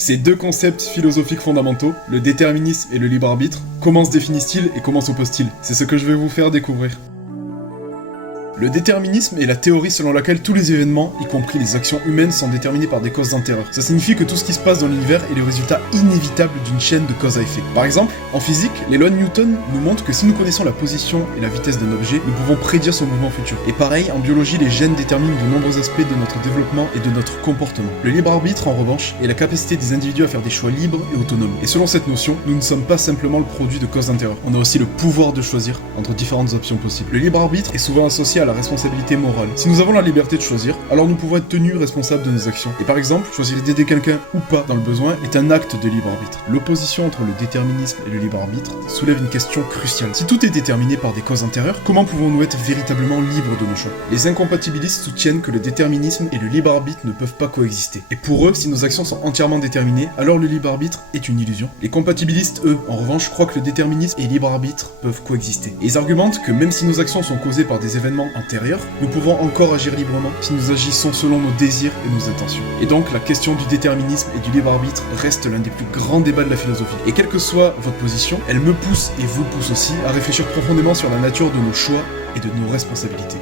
Ces deux concepts philosophiques fondamentaux, le déterminisme et le libre arbitre, comment se définissent-ils et comment s'opposent-ils? C'est ce que je vais vous faire découvrir. Le déterminisme est la théorie selon laquelle tous les événements, y compris les actions humaines, sont déterminés par des causes antérieures. Ça signifie que tout ce qui se passe dans l'univers est le résultat inévitable d'une chaîne de cause à effet. Par exemple, en physique, les lois de Newton nous montrent que si nous connaissons la position et la vitesse d'un objet, nous pouvons prédire son mouvement futur. Et pareil, en biologie, les gènes déterminent de nombreux aspects de notre développement et de notre comportement. Le libre arbitre, en revanche, est la capacité des individus à faire des choix libres et autonomes. Et selon cette notion, nous ne sommes pas simplement le produit de causes antérieures. On a aussi le pouvoir de choisir entre différentes options possibles. Le libre arbitre est souvent associé à la responsabilité morale. Si nous avons la liberté de choisir, alors nous pouvons être tenus responsables de nos actions. Et par exemple, choisir d'aider quelqu'un ou pas dans le besoin est un acte de libre arbitre. L'opposition entre le déterminisme et le libre arbitre soulève une question cruciale. Si tout est déterminé par des causes antérieures, comment pouvons-nous être véritablement libres de nos choix? Les incompatibilistes soutiennent que le déterminisme et le libre arbitre ne peuvent pas coexister. Et pour eux, si nos actions sont entièrement déterminées, alors le libre arbitre est une illusion. Les compatibilistes, eux, en revanche, croient que le déterminisme et le libre arbitre peuvent coexister. Et ils argumentent que même si nos actions sont causées par des événements antérieurs, nous pouvons encore agir librement si nous agissons selon nos désirs et nos intentions. Et donc, la question du déterminisme et du libre arbitre reste l'un des plus grands débats de la philosophie. Et quelle que soit votre position, elle me pousse et vous pousse aussi à réfléchir profondément sur la nature de nos choix et de nos responsabilités.